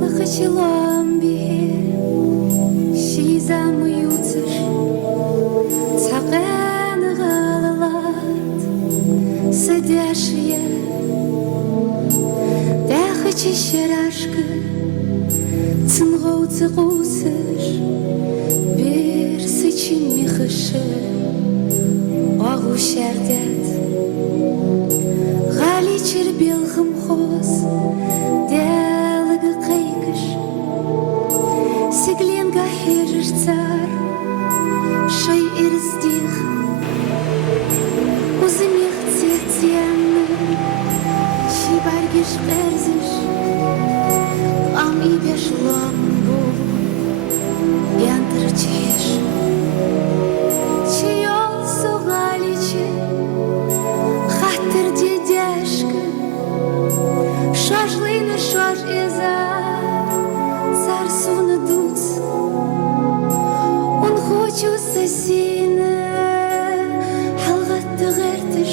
Махачелом бе, шизам ютсаш, цаган галалат, садяшия, дахачи шарашка, цнгоу цгусаш, бер сычин михаша, агу шардят, гали чербел хымхоз, Сигленга херцар, шай ирздих, узмех цветьяны, шибаргиш перзиш, ам и беш ламбу, янтр чеш, чьел сугаличи, хатыр дедяшка, шажлыны шаж иза. Сарсуна дуц, он хочу сосина, халгатты гертиш,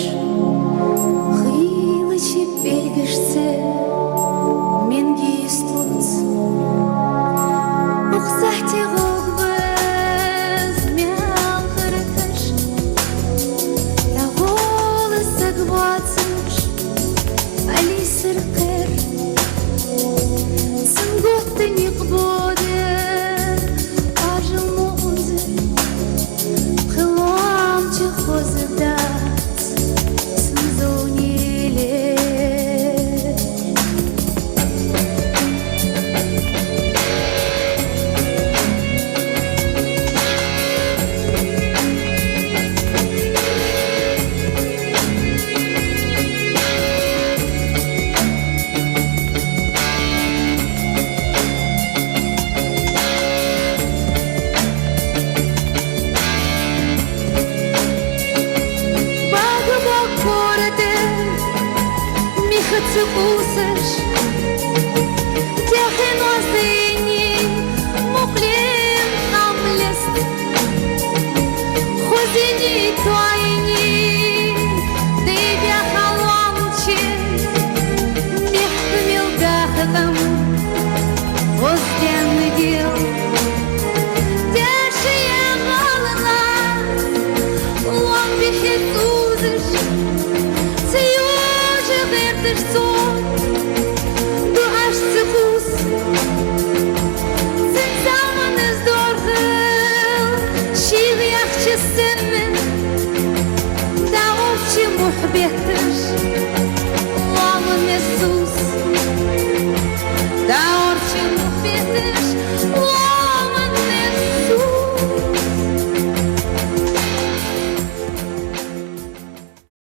хилычи белгишсе, менги истлуц. Ухсахте гогбыз, мял хыртыш, та голос агвацыш, али сыркыр. Ты не буде, аж музе, хлам чего задать, смзонили. Цыкусыш, техен озыни, муклин нам лест, хозини твоини, ты бя халамче, мех милдахатам.